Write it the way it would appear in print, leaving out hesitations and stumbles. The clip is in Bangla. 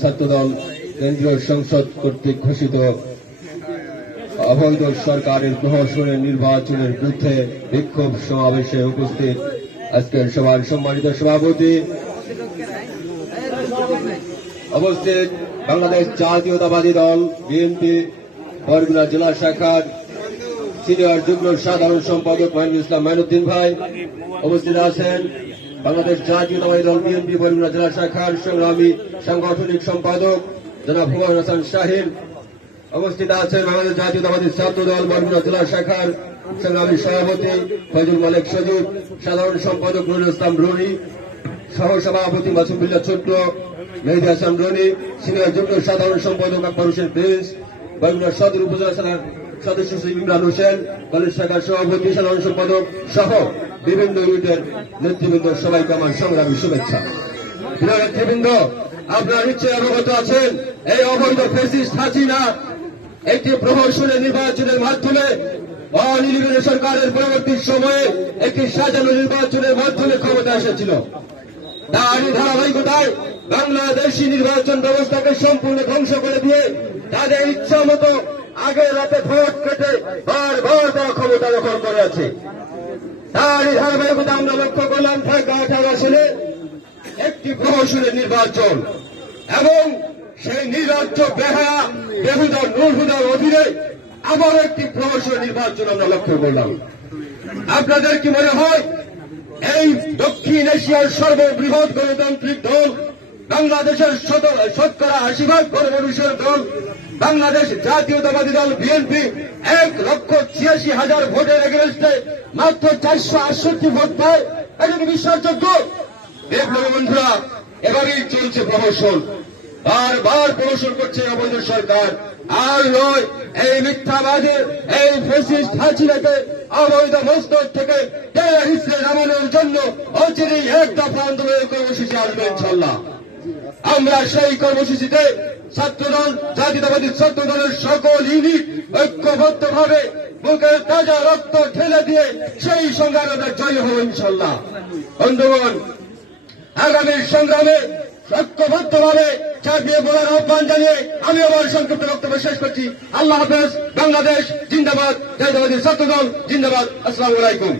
ছাত্রদল কেন্দ্রীয় সংসদ কর্তৃক ঘোষিত অবৈধ সরকারের প্রহসনের নির্বাচনের বিরুদ্ধে বিক্ষোভ সমাবেশে উপস্থিত আজকের সভার সম্মানিত সভাপতি, উপস্থিত বাংলাদেশ জাতীয়তাবাদী দল বিএনপি বরগুনা জেলা শাখার সিনিয়র যুগ্ম সাধারণ সম্পাদক মাইনুল ইসলাম মাইনুদ্দিন ভাই, উপস্থিত আছেন বাংলাদেশ জাতীয়তাবাদী দল বিএনপি বরগুনা জেলা শাখার সংগ্রামী সাংগঠনিক সম্পাদক জনাব হুমায়ুন হাসান শাহিন, উপস্থিত আছেন বাংলাদেশ জাতীয়তাবাদী ছাত্র দল বরগুনা জেলা শাখার সংগ্রামী সভাপতি ফয়জুল মালিক সজীব, সাধারণ সম্পাদক নুরুল ইসলাম রনি, সহসভাপতি মাসুমুল্লাহ ছোট্ট, মেহেদী হাসান রনি, সিনিয়র যুগ্ম সাধারণ সম্পাদক আকবর হোসেন প্রিন্স, বরগুনা সদর উপজেলা শাখার সদস্য শ্রী ইমরান হোসেন, কলেজ শাখার সভাপতি সাধারণ সম্পাদক সহ বিভিন্ন ইউনিটের নেতৃবৃন্দ সবাইকে আমার সংগ্রামী শুভেচ্ছা। প্রিয় নেতৃবৃন্দ, আপনারা নিশ্চয়ই অবগত আছেন এই অবৈধ ফ্যাসিস্ট হাসিনা একটি প্রহসনের নির্বাচনের মাধ্যমে অনির্বাচনী সরকারের পরবর্তী সময়ে একটি সাজানো নির্বাচনের মাধ্যমে ক্ষমতা এসেছিল। তারই ধারাবাহিকতায় বাংলাদেশি নির্বাচন ব্যবস্থাকে সম্পূর্ণ ধ্বংস করে দিয়ে তাদের ইচ্ছা মতো আগের রাতে ভোট কেটে বারবার তারা ক্ষমতা দখল করে আছে। তারই ধারাবাহিকতা আমরা লক্ষ্য করলাম ঢাকা 18 সালে একটি প্রহসনের নির্বাচন এবং সেই নির্বাচ্য বেহায়া বেহুদা নুরহুদার অধীনে আবার একটি প্রহসন নির্বাচন আমরা লক্ষ্য করলাম। আপনাদের কি মনে হয় এই দক্ষিণ এশিয়ার সর্ববৃহৎ গণতান্ত্রিক দল বাংলাদেশের 80% গণমানুষের দল বাংলাদেশ জাতীয়তাবাদী দল বিএনপি 1,86,000 ভোটের এগেনস্টে মাত্র 468 ভোট পায়? এটা কি বিশ্বাসযোগ্য? দেখুন বন্ধুরা, এভাবেই চলছে প্রহসন, বারবার প্রহসন করছে অবৈধ সরকার। আর নয়, এই মিথ্যাবাদী এই ফ্যাসিস্ট হাসিনাকে অবৈধ মস্তক থেকে টেররিস্টে নামানোর জন্য অচিরেই এক দফা আন্দোলনের কর্মসূচি আসবে ইনশাল্লাহ। আমরা সেই কর্মসূচিতে ছাত্রদল জাতীয়তাবাদী ছাত্র দলের সকল ইউনিট ঐক্যবদ্ধভাবে বুকের তাজা রক্ত ঢেলে দিয়ে সেই সংগ্রামে জয় হব ইনশাল্লাহ। বন্ধুগণ, আগামী সংগ্রামে ঐক্যবদ্ধভাবে চাপিয়ে পড়ার আহ্বান জানিয়ে আমি আমার সংক্ষিপ্ত বক্তব্য শেষ করছি। আল্লাহ হাফেজ। বাংলাদেশ জিন্দাবাদ, জাতীয়তাবাদী ছাত্র দল জিন্দাবাদ। আসসালামু আলাইকুম।